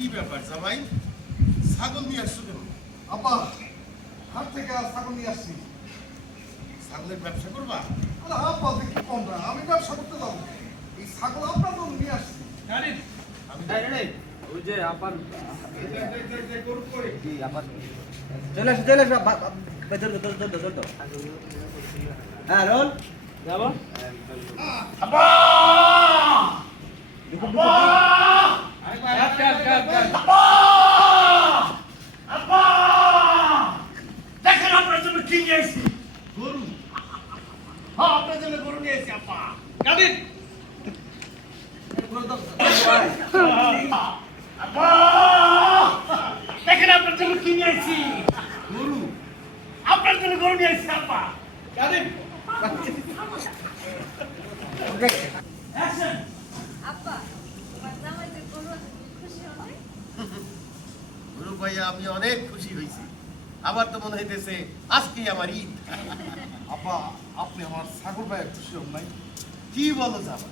কি ব্যাপার জামাই, ছাগল নিয়ে আসছো কেন? আব্বা হাট থেকে ছাগল নিয়ে আসছি। ছাগলের ব্যবসা করবা? আরে আব্বা দেখি কম না, আমি ব্যবসা করতে যাবো। এই ছাগল আপনার জন্য নিয়ে আসছি। ওই যে আপার গরু করে জি আপার চলে আসো হ্যাঁ রোল যাবো আব্বা! আব্বা! আব্বা! আব্বা! দেখেন আপনার জন্য কি নিয়ে এসেছি। গরু। হ্যাঁ, আপনার জন্য গরু নিয়ে এসেছি আব্বা। গাবিন। আব্বা! দেখেন আপনার জন্য কি নিয়ে এসেছি। গরু। আপনার জন্য গরু নিয়ে এসেছি আব্বা। গাবিন। Action! আব্বা, তোমার জামাই যে গরু আছে, তুমি খুশি হও নাই? গুরু ভাইয়া, আমি অনেক খুশি হয়েছি। আমার তো মনে হইতেছে আজকেই আমার ঈদ। আব্বা আপনি আমার ছাগল ভাই খুশি হন নাই? কি বলো জামা,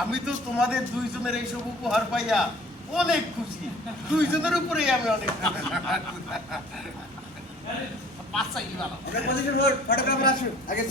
আমি তো তোমাদের দুইজনের এইসব উপহার পাইয়া অনেক খুশি। দুইজনের উপরেই আমি অনেক খুশি। বাচ্চা কি ভালো। আমরা পজিশন ফটোগ্রাফার আসুন আগে